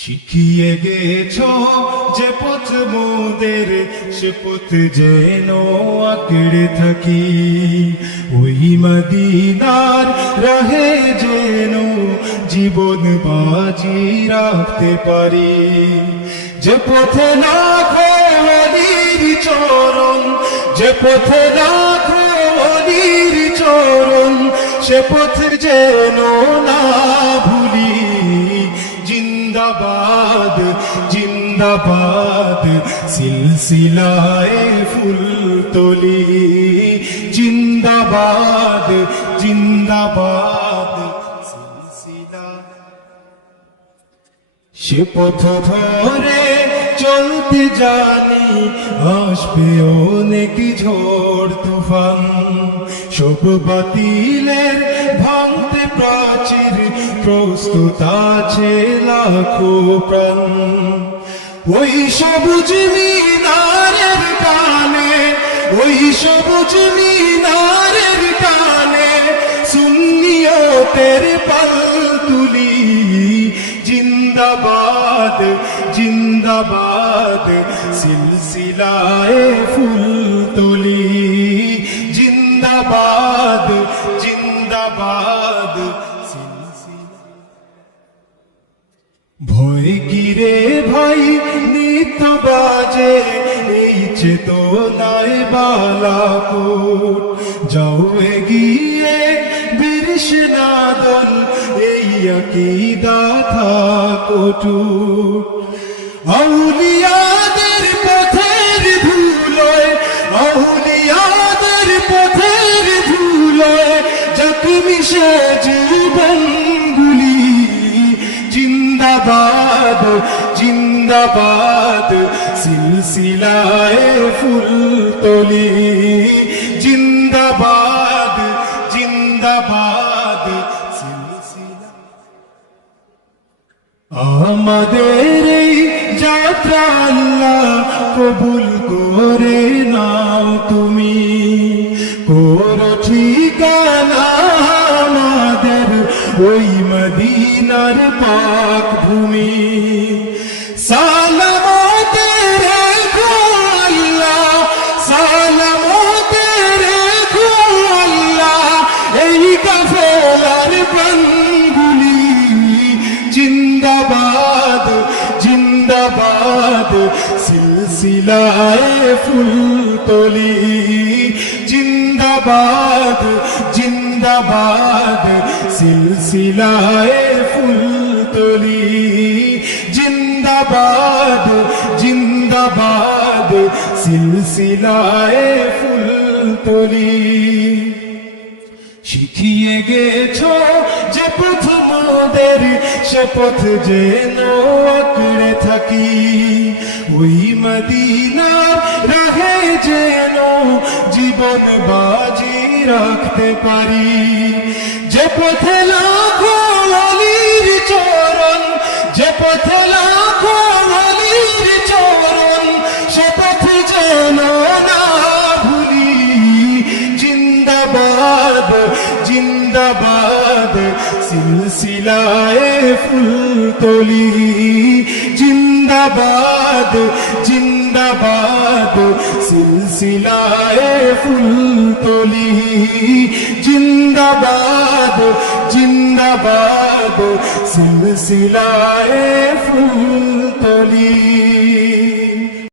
শিখিয়ে গেছ যে পথ মোদের, সে পথ যেন আঁকড়ে থাকি। ওই মদিনার রাহে যেন জীবন বাজি রাখতে পারি। যে পথে লাখো ওলির চরণ, যে পথে লাখো ওলির চরণ, সে পথ যেন না ভুলি। জিন্দাবাদ জিন্দাবাদ সিলসিলায়ে ফুলতলি, জিন্দাবাদ জিন্দাবাদ সিলসিলা। সে পথ ধরে চলতে জানি, আসবে অনেক ঝড় তুফান। সব বাতিলের ভাঙতে প্রাচীর, প্রস্তুত আছে লাখো প্রাণ। ওই সবুজ মিনারের কানে, ওই সবুজ মিনারের কানে সুন্নিয়তের পাল তুলি। জিন্দাবাদ জিন্দাবাদ সিলসিলায়ে ফুলতলি, জিন্দাবাদ জিন্দাবাদ সিলসিলা। ভয় কিরে ভাই নিত্য বাজে, এই চেতনায় বালাকোট। যাও এগিয়ে বীর সেনাদল, এই আকীদা থাকো অটুট। আউলিয়াদের পথের ধুলোয়, আউলিয়াদের পথের ধুলোয় যাক মিশে জীবনগুলি। জিন্দাবাদ জিন্দাবাদ সিলসিলায়ে ফুলতলি, জিন্দাবাদ জিন্দাবাদ সিলসিলা। আমাদের এই যাত্রা আল্লাহ কবুল করে নাও তুমি। করো ঠিকানা আমাদের ওই মদিনার পাক ভূমি। সালামতে রেখো আল্লাহ, সালামতে রেখো আল্লাহ এই কাফেলার প্রাণগুলি। জিন্দাবাদ জিন্দাবাদ সিলসিলায়ে ফুলতলি, জিন্দাবাদ জিন্দাবাদ সিলসিলায়ে ফুলতলি, জিন্দাবাদ জিন্দাবাদ সিলসিলায়ে ফুলতলি। শিখিয়ে গেছ যে পথ মোদের, সে পথ যেন আঁকড়ে থাকি। ওই মদিনার রাহে যেন জীবন বাজি রাখতে পারি। যে পথে লাখো ওলির চরণ, যে পথে লাখো ওলির চরণ, সে পথ যেন না ভুলি। জিন্দাবাদ জিন্দাবাদ সিলসিলায়ে ফুলতলি, জিন্দাবাদ জিন্দাবাদ সিলসিলায়ে ফুলতলি, জিন্দাবাদ জিন্দাবাদ সিলসিলায়ে ফুলতলি।